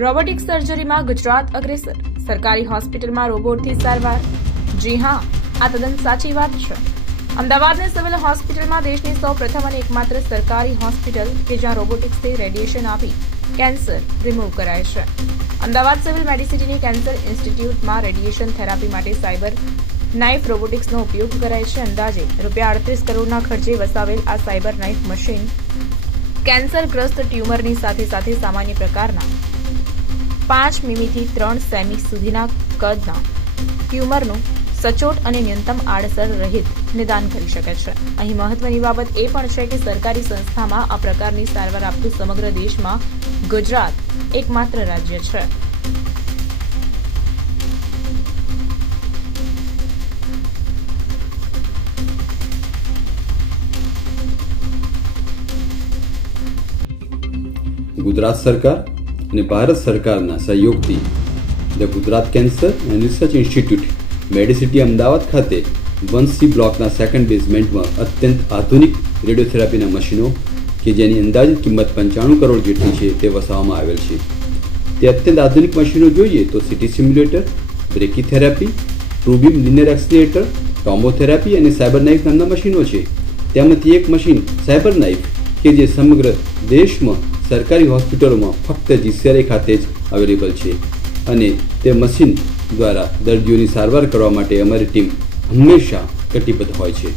Robotic સર્જરીમાં Gujarat અગ્રેસર, સરકારી હોસ્પિટલમાં રોબોટથી સારવાર. જી હા, આ તદ્દન સાચી વાત છે. અમદાવાદની સિવિલ હોસ્પિટલમાં દેશની સૌપ્રથમ અને એકમાત્ર સરકારી હોસ્પિટલ કે જ્યાં રોબોટિક્સથી રેડિયેશન આપી કેન્સર રિમૂવ કરાય છે. અમદાવાદ સિવિલ મેડિસિટીની કેન્સર ઇન્સ્ટિટ્યૂટમાં રેડિયેશન થેરાપી માટે સાયબર નાઇફ રોબોટિક્સનો ઉપયોગ કરાય છે. અંદાજે ₹38 કરોડના ખર્ચે વસાવેલ આ સાયબર નાઇફ મશીન કેન્સરગ્રસ્ત ટ્યુમરની સાથે સાથે સામાન્ય પ્રકારના 5 મીમીથી 3 સેમી સુધીના કદના ટ્યુમરનું સચોટ અને ન્યૂનતમ આડઅસર રહિત નિદાન કરી શકે છે. અહીં મહત્વની બાબત એ પણ છે કે સરકારી સંસ્થામાં આ પ્રકારની સારવાર આપતું સમગ્ર દેશમાં ગુજરાત એકમાત્ર રાજ્ય છે. ગુજરાત સરકાર અને ભારત સરકારના સહયોગથી the Gujarat cancer and research institute Medicity Ahmedabad ખાતે 1C બ્લોકના સેકન્ડ બેઝમેન્ટમાં અત્યંત આધુનિક રેડિયોથેરાપીના મશીનો કે જેની અંદાજિત કિંમત 95 કરોડ જેટલી છે તે વસાવવામાં આવેલ છે. તે અત્યંત આધુનિક મશીનો જોઈએ તો city simulator, Brachytherapy, ટ્રુબીમ linear accelerator, ટોમ્બોથેરાપી અને સાયબર નાઇફ નામના મશીનો છે. તેમાંથી એક મશીન સાયબર નાઇફ કે જે સમગ્ર દેશમાં સરકારી હોસ્પિટલોમાં ફક્ત જીસીઆરઆઈ ખાતે જ અવેલેબલ છે અને તે મશીન દ્વારા દર્દીઓની સારવાર કરવા માટે અમારી ટીમ હંમેશા કટિબદ્ધ હોય છે.